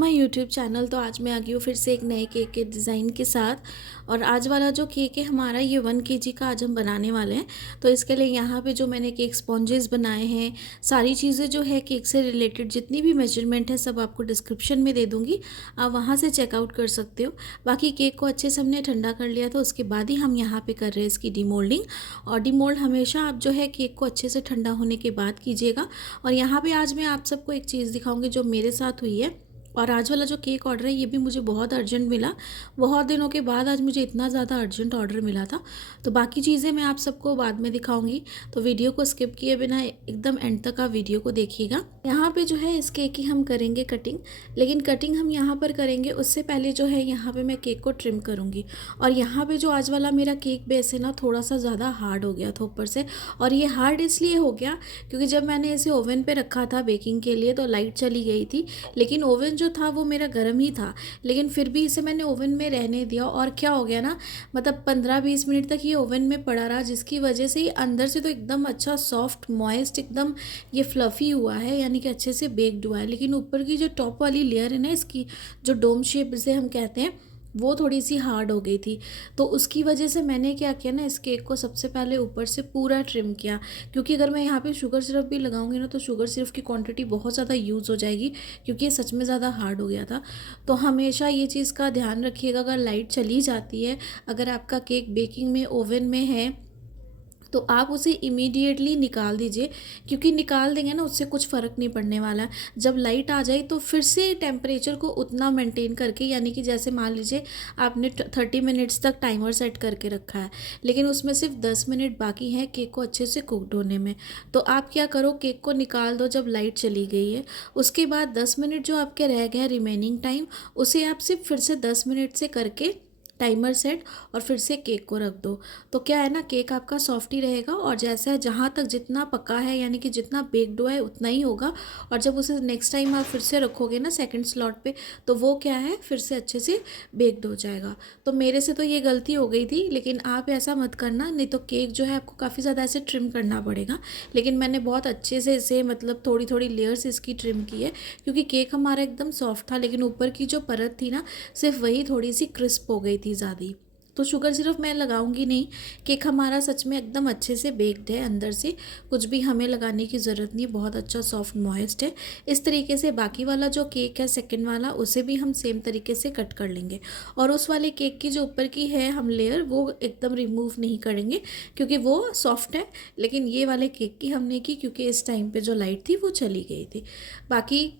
My YouTube channel. तो आज मैं आ गई हूँ फिर से एक नए केक के डिज़ाइन के साथ। और आज वाला जो केक है हमारा ये 1 kg का आज हम बनाने वाले हैं। तो इसके लिए यहाँ पे जो मैंने केक स्पॉन्जेस बनाए हैं, सारी चीज़ें जो है केक से रिलेटेड जितनी भी मेजरमेंट है सब आपको डिस्क्रिप्शन में दे दूँगी, आप वहाँ से चेकआउट कर सकते हो। बाकी केक को अच्छे से हमने ठंडा कर लिया था, उसके बाद ही हम यहाँ पर कर रहे हैं इसकी डीमोल्डिंग। और डीमोल्ड हमेशा आप जो है केक को अच्छे से ठंडा होने के बाद कीजिएगा। और यहाँ पर आज मैं आप सबको एक चीज़ दिखाऊँगी जो मेरे साथ हुई है। और आज वाला जो केक ऑर्डर है ये भी मुझे बहुत अर्जेंट मिला, बहुत दिनों के बाद आज मुझे इतना ज़्यादा अर्जेंट ऑर्डर मिला था। तो बाकी चीज़ें मैं आप सबको बाद में दिखाऊंगी, तो वीडियो को स्किप किए बिना एकदम एंड तक आप वीडियो को देखिएगा। यहाँ पे जो है इस केक की हम करेंगे कटिंग, लेकिन कटिंग हम यहाँ पर करेंगे उससे पहले जो है यहाँ पर मैं केक को ट्रिम करूँगी। और यहाँ पर जो आज वाला मेरा केक बेस है ना, थोड़ा सा ज़्यादा हार्ड हो गया था ऊपर से। और ये हार्ड इसलिए हो गया क्योंकि जब मैंने इसे ओवन पर रखा था बेकिंग के लिए तो लाइट चली गई थी, लेकिन ओवन जो था वो मेरा गर्म ही था। लेकिन फिर भी इसे मैंने ओवन में रहने दिया और क्या हो गया ना, मतलब 15-20 मिनट तक ये ओवन में पड़ा रहा, जिसकी वजह से ये अंदर से तो एकदम अच्छा सॉफ्ट मॉइस्ट एकदम ये फ्लफ़ी हुआ है, यानी कि अच्छे से बेक्ड हुआ है। लेकिन ऊपर की जो टॉप वाली लेयर है ना इसकी, जो डोम शेप जिसे हम कहते हैं, वो थोड़ी सी हार्ड हो गई थी। तो उसकी वजह से मैंने क्या किया ना, इस केक को सबसे पहले ऊपर से पूरा ट्रिम किया, क्योंकि अगर मैं यहाँ पे शुगर सिरप भी लगाऊंगी ना तो शुगर सिरप की क्वांटिटी बहुत ज़्यादा यूज़ हो जाएगी, क्योंकि ये सच में ज़्यादा हार्ड हो गया था। तो हमेशा ये चीज़ का ध्यान रखिएगा, अगर लाइट चली जाती है, अगर आपका केक बेकिंग में ओवन में है तो आप उसे इमीडिएटली निकाल दीजिए, क्योंकि निकाल देंगे ना उससे कुछ फ़र्क नहीं पड़ने वाला है। जब लाइट आ जाए तो फिर से टेम्परेचर को उतना मेंटेन करके, यानी कि जैसे मान लीजिए आपने 30 मिनट्स तक टाइमर सेट करके रखा है, लेकिन उसमें सिर्फ 10 मिनट बाकी हैं केक को अच्छे से कुकड होने में। तो आप क्या करो, केक को निकाल दो जब लाइट चली गई है। उसके बाद 10 मिनट जो आपके रह गए रिमेनिंग टाइम, उसे आप सिर्फ फिर से 10 मिनट से करके टाइमर सेट और फिर से केक को रख दो। तो क्या है ना, केक आपका सॉफ्ट ही रहेगा और जैसा है जहाँ तक जितना पका है, यानी कि जितना बेक्ड हुआ है उतना ही होगा। और जब उसे नेक्स्ट टाइम आप फिर से रखोगे ना सेकंड स्लॉट पे, तो वो क्या है फिर से अच्छे से बेक्ड हो जाएगा। तो मेरे से तो ये गलती हो गई थी, लेकिन आप ऐसा मत करना, नहीं तो केक जो है आपको काफ़ी ज़्यादा ऐसे ट्रिम करना पड़ेगा। लेकिन मैंने बहुत अच्छे से इसे मतलब थोड़ी थोड़ी लेयर्स इसकी ट्रिम की है, क्योंकि केक हमारा एकदम सॉफ्ट था, लेकिन ऊपर की जो परत थी ना सिर्फ वही थोड़ी सी क्रिस्प हो गई थी ज़्यादा। तो शुगर सिर्फ मैं लगाऊंगी नहीं, केक हमारा सच में एकदम अच्छे से बेक्ड है, अंदर से कुछ भी हमें लगाने की ज़रूरत नहीं, बहुत अच्छा सॉफ्ट मॉइस्ट है। इस तरीके से बाकी वाला जो केक है सेकंड वाला, उसे भी हम सेम तरीके से कट कर लेंगे। और उस वाले केक की जो ऊपर की है हम लेयर, वो एकदम रिमूव नहीं करेंगे क्योंकि वो सॉफ्ट है। लेकिन ये वाले केक की हमने की क्योंकि इस टाइम पर जो लाइट थी वो चली गई थी। बाकी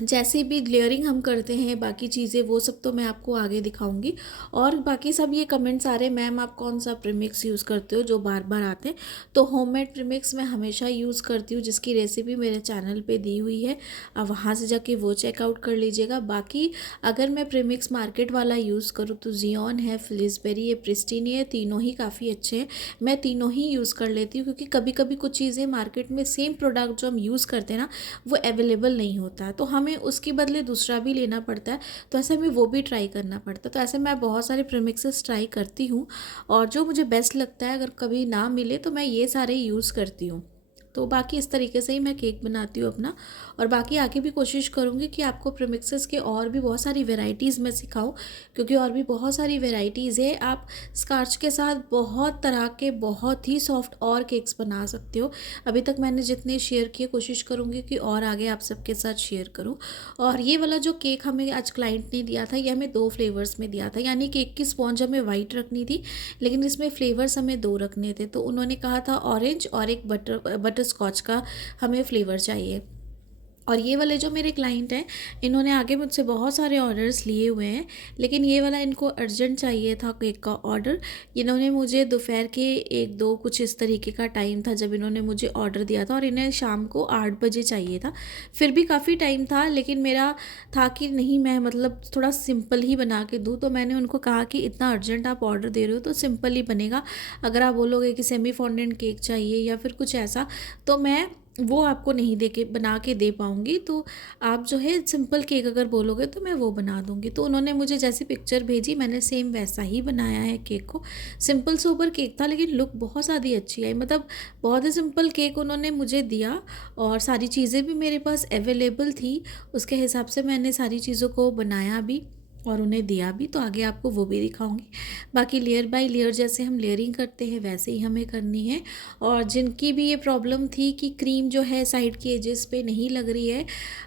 जैसे भी लेयरिंग हम करते हैं बाकी चीज़ें वो सब तो मैं आपको आगे दिखाऊंगी। और बाकी सब ये कमेंट्स आ रहे हैं, मैम आप कौन सा प्रीमिक्स यूज़ करते हो, जो बार बार आते हैं। तो होममेड प्रीमिक्स मैं हमेशा यूज़ करती हूँ, जिसकी रेसिपी मेरे चैनल पे दी हुई है, आप वहाँ से जाके वो चेकआउट कर लीजिएगा। बाकी अगर मैं प्रीमिक्स मार्केट वाला यूज़ करूँ तो जियोन है, फिलिसबेरी है, प्रिस्टीन है, तीनों ही काफ़ी अच्छे हैं। मैं तीनों ही यूज़ कर लेती हूँ, क्योंकि कभी कभी कुछ चीज़ें मार्केट में सेम प्रोडक्ट जो हम यूज़ करते हैं ना वो अवेलेबल नहीं होता है, तो हमें उसके बदले दूसरा भी लेना पड़ता है। तो ऐसे में वो भी ट्राई करना पड़ता है। तो ऐसे मैं बहुत सारे प्रीमिक्सेस ट्राई करती हूँ, और जो मुझे बेस्ट लगता है अगर कभी ना मिले तो मैं ये सारे यूज़ करती हूँ। तो बाकी इस तरीके से ही मैं केक बनाती हूँ अपना। और बाकी आगे भी कोशिश करूँगी कि आपको प्रीमिक्सेस के और भी बहुत सारी वेराइटीज़ मैं सिखाऊँ, क्योंकि और भी बहुत सारी वेराइटीज़ है। आप स्कार्च के साथ बहुत तरह के बहुत ही सॉफ्ट और केक्स बना सकते हो। अभी तक मैंने जितने शेयर किए, कोशिश करूँगी कि और आगे आप सबके साथ शेयर करूँ। और ये वाला जो केक हमें आज क्लाइंट ने दिया था, ये हमें 2 फ्लेवर्स में दिया था, यानी केक की स्पॉन्ज हमें वाइट रखनी थी, लेकिन इसमें फ्लेवर्स हमें 2 रखने थे। तो उन्होंने कहा था ऑरेंज और एक बटर स्कॉच का हमें फ्लेवर चाहिए। और ये वाले जो मेरे क्लाइंट हैं, इन्होंने आगे मुझसे बहुत सारे ऑर्डर्स लिए हुए हैं, लेकिन ये वाला इनको अर्जेंट चाहिए था केक का ऑर्डर। इन्होंने मुझे दोपहर के 1-2 कुछ इस तरीके का टाइम था जब इन्होंने मुझे ऑर्डर दिया था, और इन्हें शाम को 8 बजे चाहिए था। फिर भी काफ़ी टाइम था, लेकिन मेरा था कि नहीं, मैं मतलब थोड़ा सिंपल ही बना के दूँ। तो मैंने उनको कहा कि इतना अर्जेंट आप ऑर्डर दे रहे हो तो सिंपल ही बनेगा। अगर आप बोलोगे कि सेमी फॉन्डेंट केक चाहिए या फिर कुछ ऐसा, तो मैं वो आपको नहीं दे के बना के दे पाऊँगी, तो आप जो है सिंपल केक अगर बोलोगे तो मैं वो बना दूँगी। तो उन्होंने मुझे जैसी पिक्चर भेजी मैंने सेम वैसा ही बनाया है केक को। सिंपल सोबर केक था लेकिन लुक बहुत ज़्यादा अच्छी आई, मतलब बहुत ही सिंपल केक उन्होंने मुझे दिया और सारी चीज़ें भी मेरे पास अवेलेबल थी। उसके हिसाब से मैंने सारी चीज़ों को बनाया भी और उन्हें दिया भी, तो आगे आपको वो भी दिखाऊंगी। बाकी लेयर बाय लेयर जैसे हम लेयरिंग करते हैं वैसे ही हमें करनी है। और जिनकी भी ये प्रॉब्लम थी कि क्रीम जो है साइड के एजेस पे नहीं लग रही है,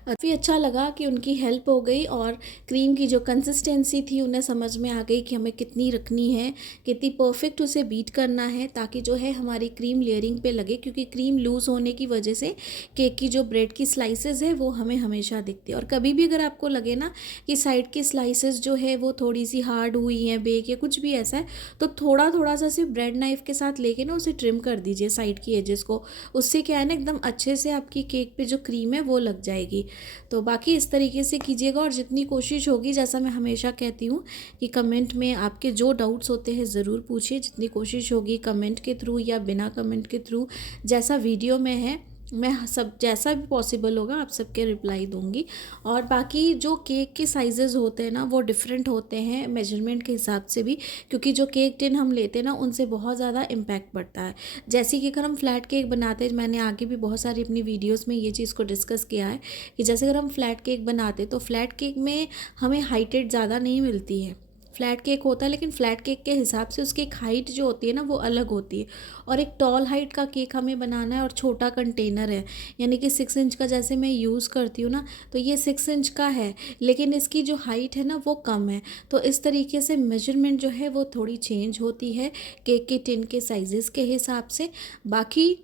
काफ़ी अच्छा लगा कि उनकी हेल्प हो गई और क्रीम की जो कंसिस्टेंसी थी उन्हें समझ में आ गई कि हमें कितनी रखनी है, कितनी परफेक्ट उसे बीट करना है ताकि जो है हमारी क्रीम लेयरिंग पे लगे, क्योंकि क्रीम लूज़ होने की वजह से केक की जो ब्रेड की स्लाइसेस है वो हमें हमेशा दिखती है। और कभी भी अगर आपको लगे ना कि साइड की स्लाइसेस जो है वो थोड़ी सी हार्ड हुई हैं, बेक या कुछ भी ऐसा है, तो थोड़ा थोड़ा सा सिर्फ ब्रेड नाइफ के साथ लेके ना उसे ट्रिम कर दीजिए साइड की एजेस को। उससे क्या है ना एकदम अच्छे से आपकी केक पे जो क्रीम है वो लग जाएगी। तो बाकी इस तरीके से कीजिएगा और जितनी कोशिश होगी, जैसा मैं हमेशा कहती हूँ कि कमेंट में आपके जो डाउट्स होते हैं ज़रूर पूछिए। जितनी कोशिश होगी कमेंट के थ्रू या बिना कमेंट के थ्रू, जैसा वीडियो में है मैं सब जैसा भी पॉसिबल होगा आप सबके रिप्लाई दूंगी। और बाकी जो केक के साइजेस होते हैं ना वो डिफरेंट होते हैं मेजरमेंट के हिसाब से भी, क्योंकि जो केक टिन हम लेते हैं ना उनसे बहुत ज़्यादा इम्पैक्ट पड़ता है। जैसे कि अगर हम फ्लैट केक बनाते हैं, मैंने आगे भी बहुत सारी अपनी वीडियोस में ये चीज़ को डिस्कस किया है कि जैसे अगर हम फ्लैट केक बनाते तो फ्लैट केक में हमें हाइटेड ज़्यादा नहीं मिलती है। फ्लैट केक होता है लेकिन फ्लैट केक के हिसाब से उसकी एक हाइट जो होती है ना वो अलग होती है। और एक टॉल हाइट का केक हमें बनाना है और छोटा कंटेनर है, यानी कि 6 इंच का जैसे मैं यूज़ करती हूँ ना, तो ये 6 इंच का है लेकिन इसकी जो हाइट है ना वो कम है। तो इस तरीके से मेजरमेंट जो है वो थोड़ी चेंज होती है केक के टिन के साइजेस के हिसाब से। बाकी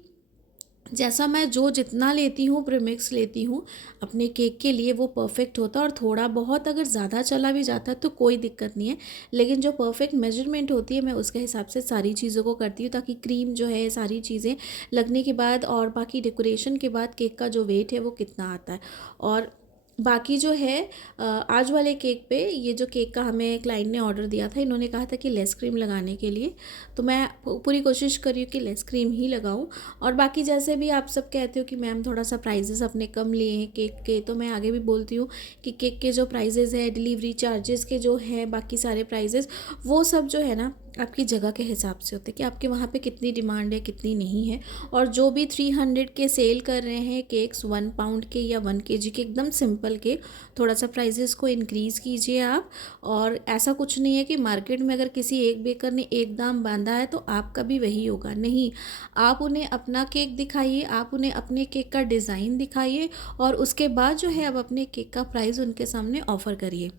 जैसा मैं जो जितना लेती हूँ प्रीमिक्स लेती हूँ अपने केक के लिए वो परफेक्ट होता है। और थोड़ा बहुत अगर ज़्यादा चला भी जाता है तो कोई दिक्कत नहीं है, लेकिन जो परफेक्ट मेजरमेंट होती है मैं उसके हिसाब से सारी चीज़ों को करती हूँ ताकि क्रीम जो है सारी चीज़ें लगने के बाद और बाकी डेकोरेशन के बाद केक का जो वेट है वो कितना आता है। और बाकी जो है आज वाले केक पे ये जो केक का हमें क्लाइंट ने ऑर्डर दिया था, इन्होंने कहा था कि लेस क्रीम लगाने के लिए, तो मैं पूरी कोशिश कर रही हूँ कि लेस क्रीम ही लगाऊं। और बाकी जैसे भी आप सब कहते हो कि मैम थोड़ा सा प्राइजेस अपने कम लिए हैं केक के, तो मैं आगे भी बोलती हूँ कि केक के जो प्राइजेस है, डिलीवरी चार्जेस के जो है, बाकी सारे प्राइजेस वो सब जो है ना आपकी जगह के हिसाब से होते हैं कि आपके वहाँ पे कितनी डिमांड है कितनी नहीं है। और जो भी 300 के सेल कर रहे हैं केक्स 1 पाउंड के या 1 kg के एकदम सिंपल केक, थोड़ा सा प्राइजेस को इंक्रीज़ कीजिए आप। और ऐसा कुछ नहीं है कि मार्केट में अगर किसी एक बेकर ने एक दाम बांधा है तो आपका भी वही होगा, नहीं। आप उन्हें अपना केक दिखाइए, आप उन्हें अपने केक का डिज़ाइन दिखाइए और उसके बाद जो है आप अपने केक का प्राइस उनके सामने ऑफ़र करिए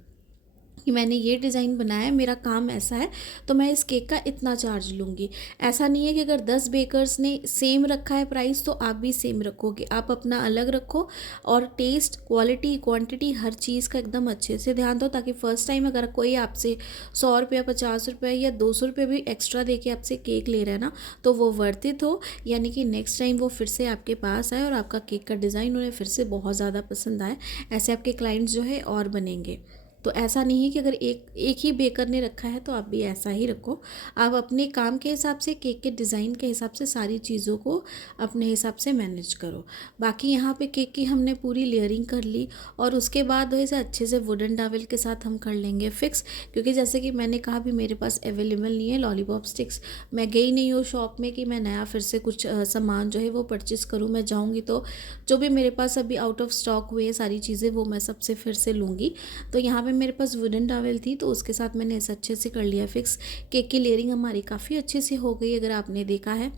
कि मैंने ये डिज़ाइन बनाया है, मेरा काम ऐसा है, तो मैं इस केक का इतना चार्ज लूँगी। ऐसा नहीं है कि अगर 10 बेकर्स ने सेम रखा है प्राइस तो आप भी सेम रखोगे, आप अपना अलग रखो। और टेस्ट, क्वालिटी, क्वांटिटी हर चीज़ का एकदम अच्छे से ध्यान दो ताकि फ़र्स्ट टाइम अगर कोई आपसे 100 रुपये, 50 रुपये या 200 रुपये भी एक्स्ट्रा दे के आपसे केक ले रहा है ना, तो वो वर्थ इट हो, यानी कि नेक्स्ट टाइम वो फिर से आपके पास आए और आपका केक का डिज़ाइन उन्हें फिर से बहुत ज़्यादा पसंद आए। ऐसे आपके क्लाइंट्स जो है और बनेंगे। तो ऐसा नहीं है कि अगर एक एक ही बेकर ने रखा है तो आप भी ऐसा ही रखो। आप अपने काम के हिसाब से, केक के डिज़ाइन के हिसाब से सारी चीज़ों को अपने हिसाब से मैनेज करो। बाकी यहाँ पे केक की हमने पूरी लेयरिंग कर ली और उसके बाद वैसे अच्छे से वुडन डावल के साथ हम कर लेंगे फिक्स, क्योंकि जैसे कि मैंने कहा भी मेरे पास अवेलेबल नहीं है लॉलीपॉप स्टिक्स। मैं गई नहीं हूँ शॉप में कि मैं नया फिर से कुछ सामान जो है वो परचेज़ करूँ। मैं जाऊँगी तो जो भी मेरे पास अभी आउट ऑफ स्टॉक हुए सारी चीज़ें वो मैं सबसे फिर से लूँगी। तो यहाँ पे मेरे पास वुडन टॉवेल थी तो उसके साथ मैंने ऐसा अच्छे से कर लिया फिक्स। केक की लेयरिंग हमारी काफ़ी अच्छे से हो गई अगर आपने देखा है।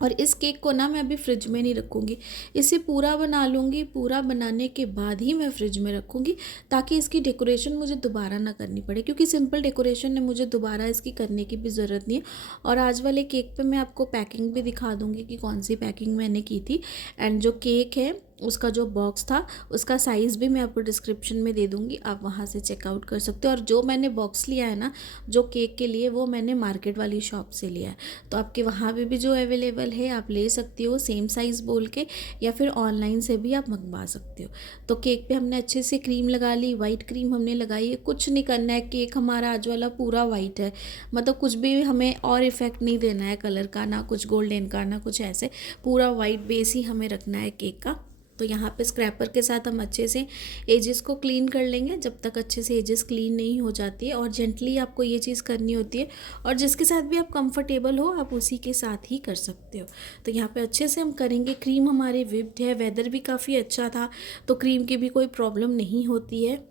और इस केक को ना मैं अभी फ्रिज में नहीं रखूँगी, इसे पूरा बना लूँगी, पूरा बनाने के बाद ही मैं फ्रिज में रखूँगी ताकि इसकी डेकोरेशन मुझे दोबारा ना करनी पड़े, क्योंकि सिंपल डेकोरेशन है, मुझे दोबारा इसकी करने की भी ज़रूरत नहीं है। और आज वाले केक पे मैं आपको पैकिंग भी दिखा दूँगी कि कौन सी पैकिंग मैंने की थी। एंड जो केक है उसका जो बॉक्स था उसका साइज़ भी मैं आपको डिस्क्रिप्शन में दे दूँगी, आप वहाँ से चेकआउट कर सकते हो। और जो मैंने बॉक्स लिया है ना जो केक के लिए, वो मैंने मार्केट वाली शॉप से लिया है। तो आपके वहाँ पे भी जो अवेलेबल है आप ले सकती हो सेम साइज़ बोल के, या फिर ऑनलाइन से भी आप मंगवा सकते हो। तो केक पे हमने अच्छे से क्रीम लगा ली, वाइट क्रीम हमने लगाई है। कुछ नहीं करना है, केक हमारा आज वाला पूरा वाइट है, मतलब कुछ भी हमें और इफ़ेक्ट नहीं देना है कलर का, ना कुछ गोल्डन का ना कुछ ऐसे, पूरा वाइट बेस ही हमें रखना है केक का। तो यहाँ पे स्क्रैपर के साथ हम अच्छे से एजेस को क्लीन कर लेंगे, जब तक अच्छे से एजेस क्लीन नहीं हो जाती है। और जेंटली आपको ये चीज़ करनी होती है, और जिसके साथ भी आप कंफर्टेबल हो आप उसी के साथ ही कर सकते हो। तो यहाँ पे अच्छे से हम करेंगे। क्रीम हमारी विप्ड है, वेदर भी काफ़ी अच्छा था, तो क्रीम की भी कोई प्रॉब्लम नहीं होती है।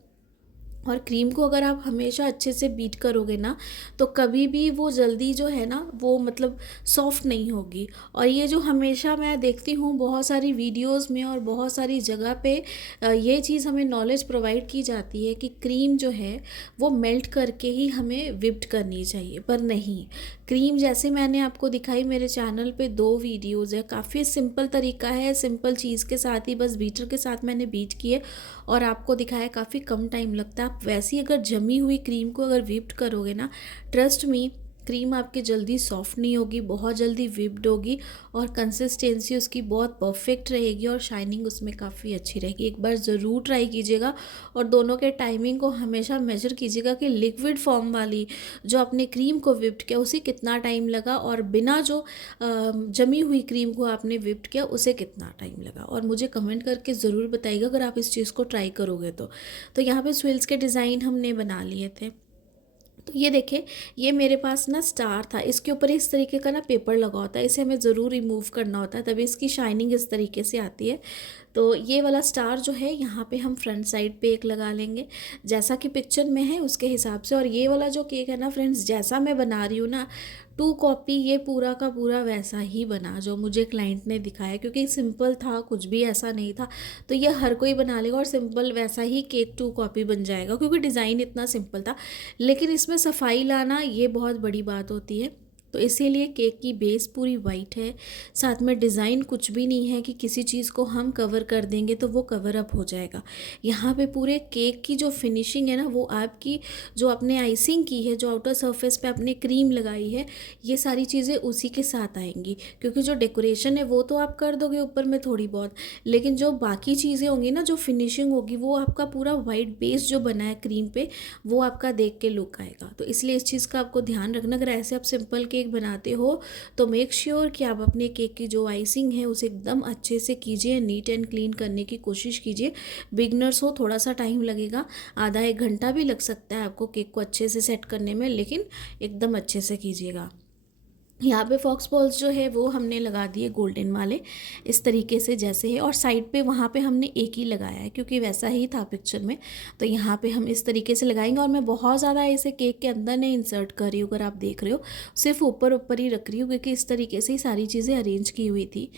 और क्रीम को अगर आप हमेशा अच्छे से बीट करोगे ना, तो कभी भी वो जल्दी जो है ना वो मतलब सॉफ्ट नहीं होगी। और ये जो हमेशा मैं देखती हूँ बहुत सारी वीडियोस में और बहुत सारी जगह पे ये चीज़ हमें नॉलेज प्रोवाइड की जाती है कि क्रीम जो है वो मेल्ट करके ही हमें विप्ड करनी चाहिए, पर नहीं। क्रीम जैसे मैंने आपको दिखाई, मेरे चैनल पे 2 वीडियोज़ है, काफ़ी सिंपल तरीका है, सिंपल चीज़ के साथ ही बस बीटर के साथ मैंने बीट किए और आपको दिखाया, काफ़ी कम टाइम लगता है। आप वैसी अगर जमी हुई क्रीम को अगर व्हिप्ड करोगे ना, ट्रस्ट मी, क्रीम आपकी जल्दी सॉफ्ट नहीं होगी, बहुत जल्दी व्हिप्ड होगी, और कंसिस्टेंसी उसकी बहुत परफेक्ट रहेगी और शाइनिंग उसमें काफ़ी अच्छी रहेगी। एक बार ज़रूर ट्राई कीजिएगा, और दोनों के टाइमिंग को हमेशा मेजर कीजिएगा कि लिक्विड फॉर्म वाली जो आपने क्रीम को व्हिप्ड किया उसे कितना टाइम लगा, और बिना जो जमी हुई क्रीम को आपने व्हिप्ड किया उसे कितना टाइम लगा। और मुझे कमेंट करके ज़रूर बताइएगा अगर आप इस चीज़ को ट्राई करोगे तो यहाँ पे स्विल्स के डिज़ाइन हमने बना लिए थे। तो ये देखिए, ये मेरे पास ना स्टार था, इसके ऊपर इस तरीके का ना पेपर लगा होता है, इसे हमें ज़रूर रिमूव करना होता है, तभी इसकी शाइनिंग इस तरीके से आती है। तो ये वाला स्टार जो है यहाँ पे हम फ्रंट साइड पे एक लगा लेंगे, जैसा कि पिक्चर में है उसके हिसाब से। और ये वाला जो केक है ना फ्रेंड्स, जैसा मैं बना रही हूँ ना, 2 कॉपी ये पूरा का पूरा वैसा ही बना जो मुझे क्लाइंट ने दिखाया, क्योंकि सिंपल था, कुछ भी ऐसा नहीं था। तो ये हर कोई बना लेगा और सिंपल वैसा ही केक 2 कॉपी बन जाएगा, क्योंकि डिज़ाइन इतना सिंपल था। लेकिन इसमें सफाई लाना ये बहुत बड़ी बात होती है। तो इसीलिए केक की बेस पूरी वाइट है, साथ में डिज़ाइन कुछ भी नहीं है कि किसी चीज़ को हम कवर कर देंगे तो वो कवर अप हो जाएगा। यहाँ पे पूरे केक की जो फिनिशिंग है ना, वो आपकी जो आपने आइसिंग की है, जो आउटर सरफेस पे आपने क्रीम लगाई है, ये सारी चीज़ें उसी के साथ आएंगी। क्योंकि जो डेकोरेशन है वो तो आप कर दोगे ऊपर में थोड़ी बहुत, लेकिन जो बाकी चीज़ें होंगी ना, जो फिनिशिंग होगी, वो आपका पूरा वाइट बेस जो बना है क्रीम पे, वो आपका देख के लुक आएगा। तो इसलिए इस चीज़ का आपको ध्यान रखना। अगर ऐसे आप सिंपल केक बनाते हो तो मेक श्योर कि आप अपने केक की जो आइसिंग है उसे एकदम अच्छे से कीजिए, नीट एंड क्लीन करने की कोशिश कीजिए। बिगनर्स हो, थोड़ा सा टाइम लगेगा, आधा 1 घंटा भी लग सकता है आपको केक को अच्छे से सेट करने में, लेकिन एकदम अच्छे से कीजिएगा। यहाँ पे फॉक्स बॉल्स जो है वो हमने लगा दिए गोल्डन वाले, इस तरीके से जैसे है, और साइड पे वहाँ पे हमने एक ही लगाया है क्योंकि वैसा ही था पिक्चर में। तो यहाँ पे हम इस तरीके से लगाएंगे, और मैं बहुत ज़्यादा इसे केक के अंदर नहीं इंसर्ट कर रही हूँ, अगर आप देख रहे हो, सिर्फ ऊपर ऊपर ही रख रही हूँ, क्योंकि इस तरीके से ही सारी चीज़ें अरेंज की हुई थी।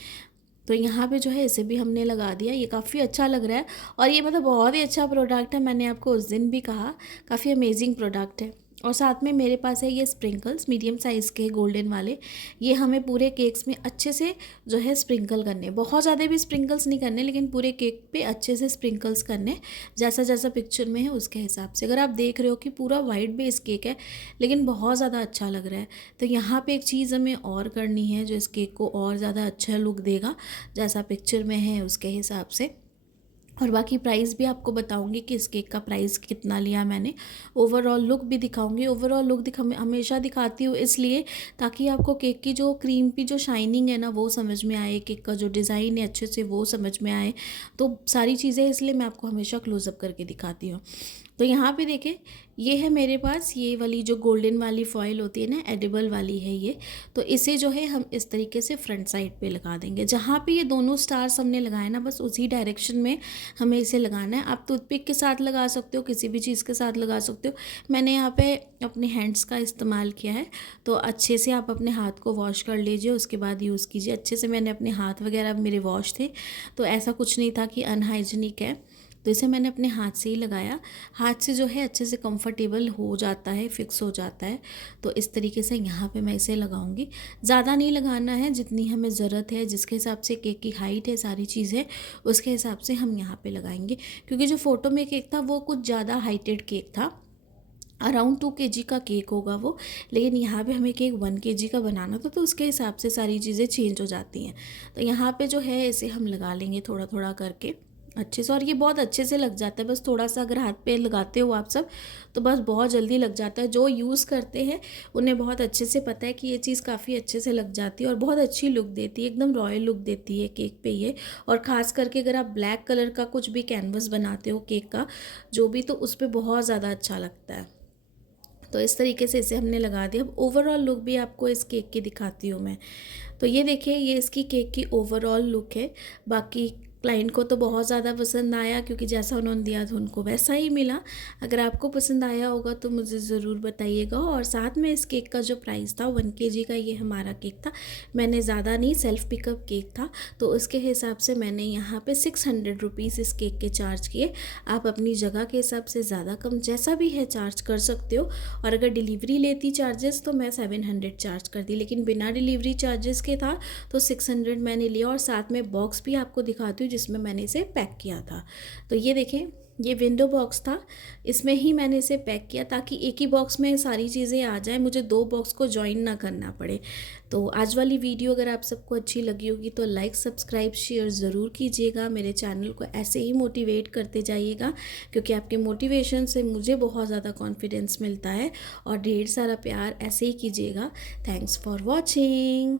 तो यहाँ पे जो है इसे भी हमने लगा दिया, ये काफ़ी अच्छा लग रहा है, और ये मतलब बहुत ही अच्छा प्रोडक्ट है, मैंने आपको उस दिन भी कहा, काफ़ी अमेजिंग प्रोडक्ट है। और साथ में मेरे पास है ये स्प्रिंकल्स, मीडियम साइज़ के गोल्डन वाले, ये हमें पूरे केक्स में अच्छे से जो है स्प्रिंकल करने, बहुत ज़्यादा भी स्प्रिंकल्स नहीं करने, लेकिन पूरे केक पे अच्छे से स्प्रिंकल्स करने, जैसा जैसा पिक्चर में है उसके हिसाब से। अगर आप देख रहे हो कि पूरा वाइट बेस केक है, लेकिन बहुत ज़्यादा अच्छा लग रहा है, तो यहाँ पे एक चीज़ हमें और करनी है जो इस केक को और ज़्यादा अच्छा लुक देगा, जैसा पिक्चर में है उसके हिसाब से। और बाकी प्राइस भी आपको बताऊंगी कि इस केक का प्राइस कितना लिया मैंने, ओवरऑल लुक भी दिखाऊंगी। ओवरऑल लुक हमेशा दिखाती हूँ इसलिए ताकि आपको केक की जो क्रीम की जो शाइनिंग है ना वो समझ में आए, केक का जो डिज़ाइन है अच्छे से वो समझ में आए, तो सारी चीज़ें इसलिए मैं आपको हमेशा क्लोज़अप करके दिखाती हूँ। तो यहाँ पे देखें, ये है मेरे पास ये वाली जो गोल्डन वाली फॉइल होती है ना, एडिबल वाली है ये। तो इसे जो है हम इस तरीके से फ्रंट साइड पे लगा देंगे, जहाँ पे ये दोनों स्टार्स हमने लगाए ना, बस उसी डायरेक्शन में हमें इसे लगाना है। आप टूथपिक के साथ लगा सकते हो, किसी भी चीज़ के साथ लगा सकते हो, मैंने यहाँ पे अपने हैंड्स का इस्तेमाल किया है। तो अच्छे से आप अपने हाथ को वॉश कर लीजिए, उसके बाद यूज़ कीजिए अच्छे से। मैंने अपने हाथ वगैरह मेरे वॉश थे, तो ऐसा कुछ नहीं था कि अनहाइजीनिक है। तो इसे मैंने अपने हाथ से ही लगाया। हाथ से जो है अच्छे से कंफर्टेबल हो जाता है, फिक्स हो जाता है। तो इस तरीके से यहाँ पे मैं इसे लगाऊंगी। ज़्यादा नहीं लगाना है, जितनी हमें ज़रूरत है, जिसके हिसाब से केक की हाइट है, सारी चीज़ें उसके हिसाब से हम यहाँ पे लगाएंगे। क्योंकि जो फ़ोटो में केक था वो कुछ ज़्यादा हाइटेड केक था, अराउंड 2 kg का केक होगा वो, लेकिन यहाँ पे हमें केक 1 kg का बनाना था, तो उसके हिसाब से सारी चीज़ें चेंज हो जाती हैं। तो यहाँ पे जो है इसे हम लगा लेंगे थोड़ा थोड़ा करके अच्छे से, और ये बहुत अच्छे से लग जाता है। बस थोड़ा सा अगर हाथ पे लगाते हो आप सब, तो बस बहुत जल्दी लग जाता है। जो यूज़ करते हैं उन्हें बहुत अच्छे से पता है कि ये चीज़ काफ़ी अच्छे से लग जाती है और बहुत अच्छी लुक देती है, एकदम रॉयल लुक देती है केक पे ये। और ख़ास करके अगर आप ब्लैक कलर का कुछ भी कैनवस बनाते हो केक का जो भी, तो उस पर बहुत ज़्यादा अच्छा लगता है। तो इस तरीके से इसे हमने लगा दिया। अब ओवरऑल लुक भी आपको इस केक की दिखाती हूँ मैं। तो ये देखिए, ये इसकी केक की ओवरऑल लुक है। बाकी क्लाइंट को तो बहुत ज़्यादा पसंद आया, क्योंकि जैसा उन्होंने दिया था उनको वैसा ही मिला। अगर आपको पसंद आया होगा तो मुझे ज़रूर बताइएगा। और साथ में इस केक का जो प्राइस था 1 kg का, ये हमारा केक था। मैंने ज़्यादा नहीं, सेल्फ पिकअप केक था, तो उसके हिसाब से मैंने यहाँ पे 600 रुपीज़ इस केक के चार्ज किए। आप अपनी जगह के हिसाब से ज़्यादा कम जैसा भी है चार्ज कर सकते हो। और अगर डिलीवरी लेती चार्जेस तो मैं 700 चार्ज कर दी, लेकिन बिना डिलीवरी चार्जेस के था तो 600 मैंने लिया। और साथ में बॉक्स भी आपको दिखाती हूँ जिसमें मैंने इसे पैक किया था। तो ये देखें, ये विंडो बॉक्स था, इसमें ही मैंने इसे पैक किया ताकि एक ही बॉक्स में सारी चीज़ें आ जाए, मुझे 2 बॉक्स को जॉइन ना करना पड़े। तो आज वाली वीडियो अगर आप सबको अच्छी लगी होगी तो लाइक, सब्सक्राइब, शेयर ज़रूर कीजिएगा। मेरे चैनल को ऐसे ही मोटिवेट करते जाइएगा, क्योंकि आपके मोटिवेशन से मुझे बहुत ज़्यादा कॉन्फिडेंस मिलता है। और ढेर सारा प्यार ऐसे ही कीजिएगा। Thanks for watching.